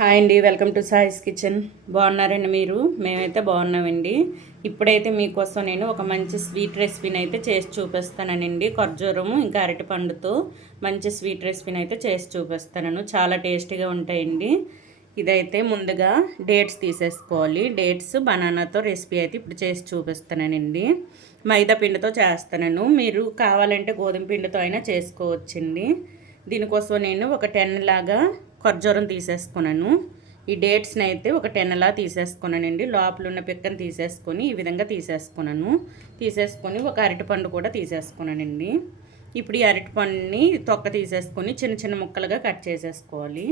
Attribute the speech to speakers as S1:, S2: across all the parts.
S1: Hi అండి welcome to సాయిస్ kitchen. బాగున్నారండి మీరు? మేమైతే బాగున్నామండి. ఇప్పుడైతే మీకోసం నేను ఒక మంచి స్వీట్ రెసిపీని అయితే చేసి చూపిస్తానండి ఖర్జూరము ఇంకా అరటిపండుతో మంచి స్వీట్ రెసిపీని అయితే చేసి చూపిస్తాను చాలా టేస్టీగా ఉంటాయండి. ఇదైతే ముందుగా డేట్స్ తీసేసుకోవాలి. డేట్స్ బనానాతో రెసిపీ అయితే ఇప్పుడు చేసి చూపిస్తానండి మైదా పిండితో చేస్తాను మీరు కావాలంటే గోధుమ పిండితో అయినా చేసుకోవచ్చండి. దీనికోసం నేను ఒక టెన్ లాగా ఖర్జూరం తీసేసుకున్నాను. ఈ డేట్స్ని అయితే ఒక టెన్ అలా తీసేసుకున్నానండి. లోపల ఉన్న పిక్కను తీసేసుకొని ఈ విధంగా తీసేసుకున్నాను. తీసేసుకొని ఒక అరటిపండు కూడా తీసేసుకున్నానండి. ఇప్పుడు ఈ అరటిపండుని తొక్క తీసేసుకొని చిన్న చిన్న ముక్కలుగా కట్ చేసేసుకోవాలి.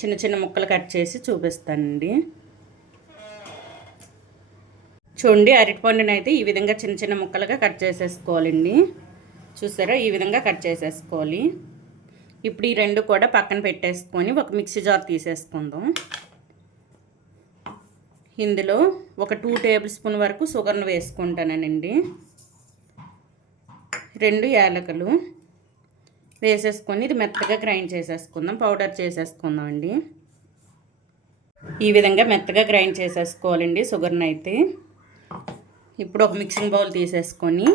S1: చిన్న చిన్న ముక్కలు కట్ చేసి చూపిస్తానండి. చూడండి అరటిపండుని అయితే ఈ విధంగా చిన్న చిన్న ముక్కలుగా కట్ చేసేసుకోవాలండి. చూసారా? ఈ విధంగా కట్ చేసేసుకోవాలి. ఇప్పుడు ఈ రెండు కూడా పక్కన పెట్టేసుకొని ఒక మిక్సీ జార్ తీసేసుకుందాం. ఇందులో ఒక టూ టేబుల్ స్పూన్ వరకు షుగర్ను వేసుకుంటానండి. రెండు యాలకులు వేసేసుకొని ఇది మెత్తగా గ్రైండ్ చేసేసుకుందాం పౌడర్ చేసేసుకుందాం అండి ఈ విధంగా మెత్తగా గ్రైండ్ చేసేసుకోవాలండి షుగర్ని అయితే. ఇప్పుడు ఒక మిక్సింగ్ బౌల్ తీసేసుకొని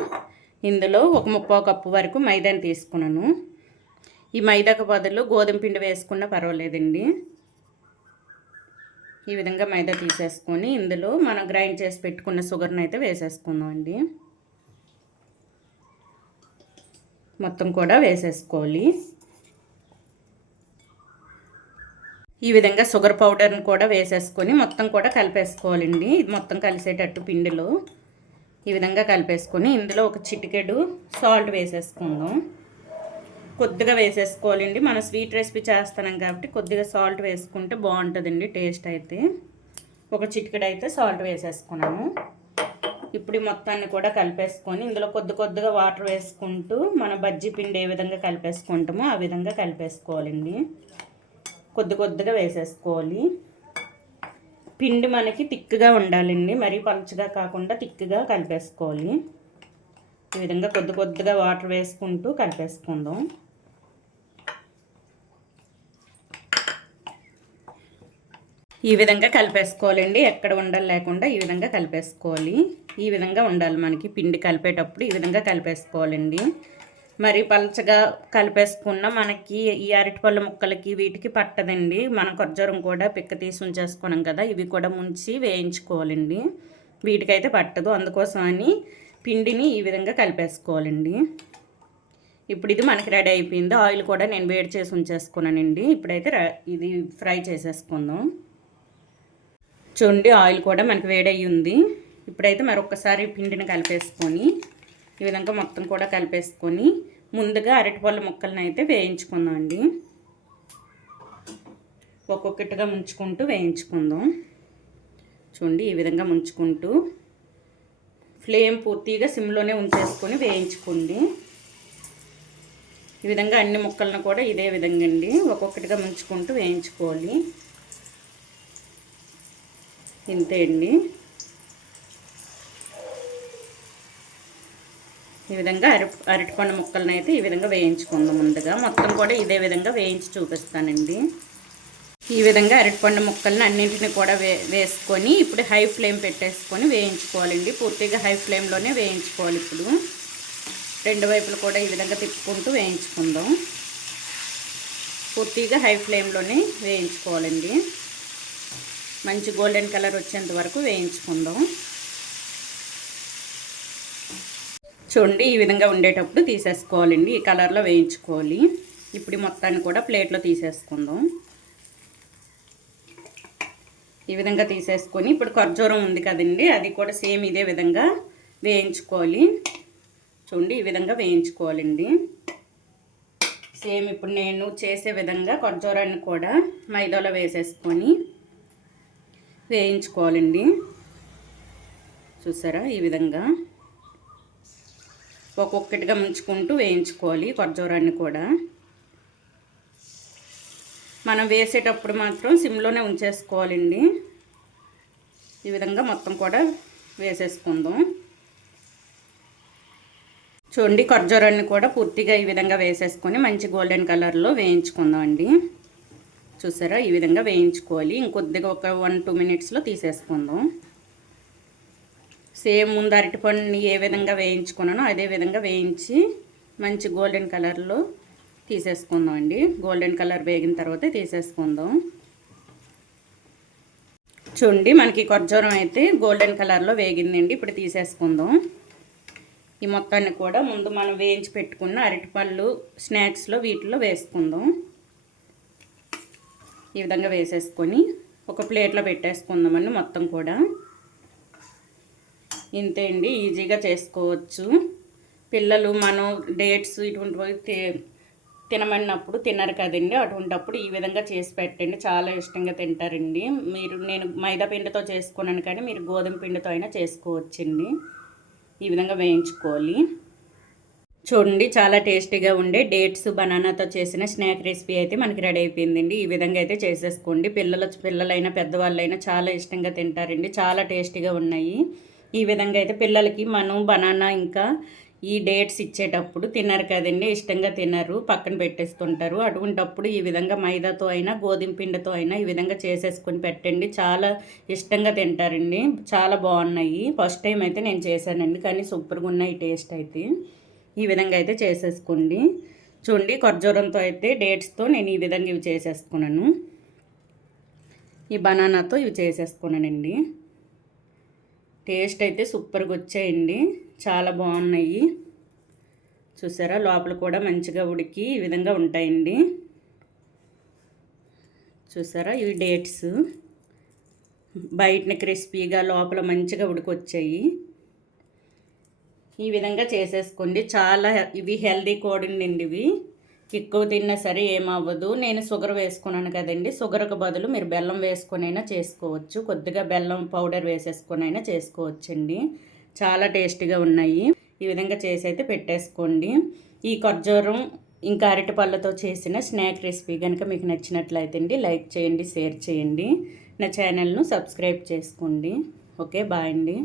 S1: ఇందులో ఒక ముప్పో కప్పు వరకు మైదాని తీసుకున్నాను. ఈ మైదాకు బదులు గోధుమ పిండి వేసుకున్నా పర్వాలేదండి. ఈ విధంగా మైదా తీసేసుకొని ఇందులో మనం గ్రైండ్ చేసి పెట్టుకున్న షుగర్ని అయితే వేసేసుకుందాం అండి మొత్తం కూడా వేసేసుకోవాలి. ఈ విధంగా షుగర్ పౌడర్ని కూడా వేసేసుకొని మొత్తం కూడా కలిపేసుకోవాలండి. ఇది మొత్తం కలిసేటట్టు పిండిలో. ఈ విధంగా కలిపేసుకొని ఇందులో ఒక చిటికెడు సాల్ట్ వేసేసుకుందాం. కొద్దిగా వేసేసుకోవాలండి. మనం స్వీట్ రెసిపీ చేస్తున్నాం కాబట్టి కొద్దిగా సాల్ట్ వేసుకుంటే బాగుంటుందండి టేస్ట్ అయితే. ఒక చిటికెడు అయితే సాల్ట్ వేసేసుకున్నాము. ఇప్పుడు మొత్తాన్ని కూడా కలిపేసుకొని ఇందులో కొద్ది కొద్దిగా వాటర్ వేసుకుంటూ మన బజ్జీ పిండి ఏ విధంగా కలిపేసుకుంటామో ఆ విధంగా కలిపేసుకోవాలండి. కొద్ది కొద్దిగా వేసేసుకోవాలి. పిండి మనకి తిక్కుగా ఉండాలండి. మరీ పలుచగా కాకుండా తిక్కుగా కలిపేసుకోవాలి. ఈ విధంగా కొద్ది కొద్దిగా వాటర్ వేసుకుంటూ కలిపేసుకుందాం. ఈ విధంగా కలిపేసుకోవాలండి. ఎక్కడ ఉండాలి లేకుండా ఈ విధంగా కలిపేసుకోవాలి. ఈ విధంగా ఉండాలి మనకి పిండి కలిపేటప్పుడు ఈ విధంగా కలిపేసుకోవాలండి. మరి పలచగా కలిపేసుకున్న మనకి ఈ అరటిపళ్ళ ముక్కలకి వీటికి పట్టదండి. మన ఖర్జూరం కూడా పిక్క తీసి ఉంచేసుకున్నాం కదా ఇవి కూడా ముంచి వేయించుకోవాలండి. వీటికైతే పట్టదు. అందుకోసం అని పిండిని ఈ విధంగా కలిపేసుకోవాలండి. ఇప్పుడు ఇది మనకి రెడీ అయిపోయింది. ఆయిల్ కూడా నేను వేడి చేసి ఉంచేసుకున్నానండి. ఇప్పుడైతే ఇది ఫ్రై చేసేసుకుందాం. చూడండి ఆయిల్ కూడా మనకి వేడయ్యి ఉంది ఇప్పుడైతే మరొకసారి పిండిని కలిపేసుకొని ఈ విధంగా మొత్తం కూడా కలిపేసుకొని ముందుగా అరటిపళ్ళ ముక్కలను అయితే వేయించుకుందాం అండి ఒక్కొక్కటిగా ముంచుకుంటూ వేయించుకుందాం. చూడండి ఈ విధంగా ముంచుకుంటూ ఫ్లేమ్ పూర్తిగా సిమ్లోనే ఉంచేసుకొని వేయించుకోండి. ఈ విధంగా అన్ని ముక్కలను కూడా ఇదే విధంగా అండి. ఒక్కొక్కటిగా ముంచుకుంటూ వేయించుకోవాలి. ఇంతే అండి ఈ విధంగా అరటి అరటిపండు ముక్కలను అయితే ఈ విధంగా వేయించుకుందాం ముందుగా. మొత్తం కూడా ఇదే విధంగా వేయించి చూపిస్తానండి. ఈ విధంగా అరటిపండు ముక్కలను అన్నింటిని కూడా వే వేసుకొని ఇప్పుడు హై ఫ్లేమ్ పెట్టేసుకొని వేయించుకోవాలండి. పూర్తిగా హై ఫ్లేమ్లోనే వేయించుకోవాలి ఇప్పుడు. రెండు వైపులు కూడా ఈ విధంగా తిప్పుకుంటూ వేయించుకుందాం. పూర్తిగా హై ఫ్లేమ్లోనే వేయించుకోవాలండి. మంచి గోల్డెన్ కలర్ వచ్చేంత వరకు వేయించుకుందాం. చూడండి ఈ విధంగా ఉండేటప్పుడు తీసేసుకోవాలండి. ఈ కలర్లో వేయించుకోవాలి. ఇప్పుడు మొత్తాన్ని కూడా ప్లేట్లో తీసేసుకుందాం. ఈ విధంగా తీసేసుకొని ఇప్పుడు ఖర్జూరం ఉంది కదండి అది కూడా సేమ్ ఇదే విధంగా వేయించుకోవాలి. చూడండి ఈ విధంగా వేయించుకోవాలండి. సేమ్ ఇప్పుడు నేను చేసే విధంగా ఖర్జూరాన్ని కూడా మైదాలో వేసేసుకొని వేయించుకోవాలండి. చూసారా ఈ విధంగా? ఒక్కొక్కటిగా ముంచుకుంటూ వేయించుకోవాలి ఖర్జూరాన్ని కూడా. మనం వేసేటప్పుడు మాత్రం సిమ్లోనే ఉంచేసుకోవాలండి. ఈ విధంగా మొత్తం కూడా వేసేసుకుందాం. చూడండి ఖర్జూరాన్ని కూడా పూర్తిగా ఈ విధంగా వేసేసుకొని మంచి గోల్డెన్ కలర్లో వేయించుకుందాం అండి చూసారా? ఈ విధంగా వేయించుకోవాలి. ఇంకొద్దిగా ఒక వన్ టూ మినిట్స్లో తీసేసుకుందాం. సేమ్ ముందు అరటిపండుని ఏ విధంగా వేయించుకున్నానో అదే విధంగా వేయించి మంచి గోల్డెన్ కలర్లో తీసేసుకుందాం అండి. గోల్డెన్ కలర్ వేగిన తర్వాత తీసేసుకుందాం. చూడండి మనకి ఖర్జూరం అయితే గోల్డెన్ కలర్లో వేగిందండి. ఇప్పుడు తీసేసుకుందాం. ఈ మొత్తాన్ని కూడా ముందు మనం వేయించి పెట్టుకున్న అరటిపళ్ళు స్నాక్స్లో వీటిలో వేసుకుందాం. ఈ విధంగా వేసేసుకొని ఒక ప్లేట్లో పెట్టేసుకుందామండి మొత్తం కూడా. ఇంతే అండి ఈజీగా చేసుకోవచ్చు. పిల్లలు మనం డేట్స్ ఇటువంటి తినమన్నప్పుడు తినరు కదండి అటువంటప్పుడు ఈ విధంగా చేసి పెట్టండి. చాలా ఇష్టంగా తింటారండి. మీరు నేను మైదా పిండితో చేసుకున్నాను కానీ మీరు గోధుమ పిండితో అయినా చేసుకోవచ్చండి. ఈ విధంగా వేయించుకోవాలి. చూడండి చాలా టేస్టీగా ఉండే డేట్స్ బనానాతో చేసిన స్నాక్ రెసిపీ అయితే మనకి రెడీ అయిపోయిందండి. ఈ విధంగా అయితే చేసేసుకోండి. పిల్లల పిల్లలైనా పెద్దవాళ్ళైనా చాలా ఇష్టంగా తింటారండి. చాలా టేస్టీగా ఉన్నాయి. ఈ విధంగా అయితే పిల్లలకి మనం బనానా ఇంకా ఈ డేట్స్ ఇచ్చేటప్పుడు తినరు కదండి ఇష్టంగా తినరు పక్కన పెట్టేస్తుంటారు. అటువంటప్పుడు ఈ విధంగా మైదాతో అయినా గోధుమ పిండితో అయినా ఈ విధంగా చేసేసుకొని పెట్టండి. చాలా ఇష్టంగా తింటారండి. చాలా బాగున్నాయి. ఫస్ట్ టైం అయితే నేను చేశానండి కానీ సూపర్గా ఉన్నాయి టేస్ట్ అయితే. ఈ విధంగా అయితే చేసేసుకోండి. చూడండి ఖర్జూరంతో అయితే డేట్స్తో నేను ఈ విధంగా ఇవి చేసేసుకున్నాను. ఈ బనానాతో ఇవి చేసేసుకున్నానండి. టేస్ట్ అయితే సూపర్గా వచ్చాయండి. చాలా బాగున్నాయి. చూసారా లోపల కూడా మంచిగా ఉడికి ఈ విధంగా ఉంటాయండి. చూసారా ఇవి డేట్స్. బయటన క్రిస్పీగా లోపల మంచిగా ఉడికొచ్చాయి. ఈ విధంగా చేసేసుకోండి. చాలా ఇవి హెల్దీ కోడిండి ఇవి. ఎక్కువ తిన్నా సరే ఏమవ్వదు. నేను షుగర్ వేసుకున్నాను కదండి. షుగర్కి బదులు మీరు బెల్లం వేసుకొని అయినా చేసుకోవచ్చు. కొద్దిగా బెల్లం పౌడర్ వేసేసుకొనైనా చేసుకోవచ్చండి. చాలా టేస్టీగా ఉన్నాయి. ఈ విధంగా చేసి అయితే పెట్టేసుకోండి. ఈ ఖర్జూరం ఇంకా అరటిపళ్ళతో చేసిన స్నాక్ రెసిపీ కనుక మీకు నచ్చినట్లయితే అండి లైక్ చేయండి షేర్ చేయండి. నా ఛానల్ను సబ్స్క్రైబ్ చేసుకోండి. ఓకే బాయ్ అండి.